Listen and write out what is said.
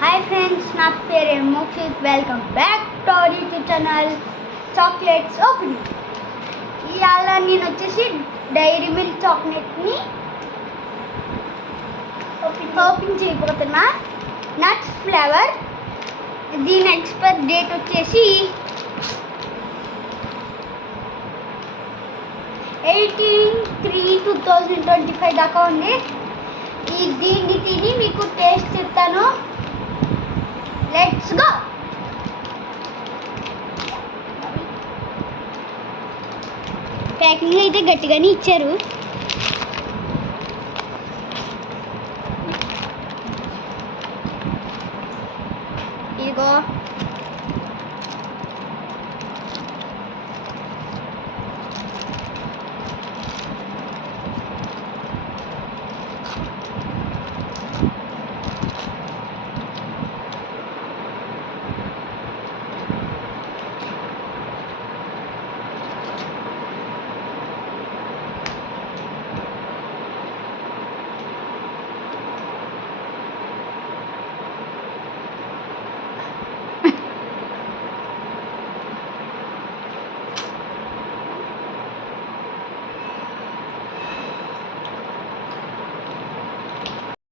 Hi friends, నా పేరు Mokshit. Welcome back to our YouTube channel chocolates opening. ఇవాళ నేను వచ్చేసి డైరీ మిల్క్ చాక్లెట్ని ఓపెన్ చేయబోతున్నా. Nuts flavour. దీని ఎక్స్పైర్ డేట్ వచ్చేసి 18/3/2025 దాకా ఉంది. దీన్ని తిని మీకు టేస్ట్ చెప్తాను. Let's go. ప్యాకింగ్ అయితే గట్టిగానే ఇచ్చారు. ఇదిగో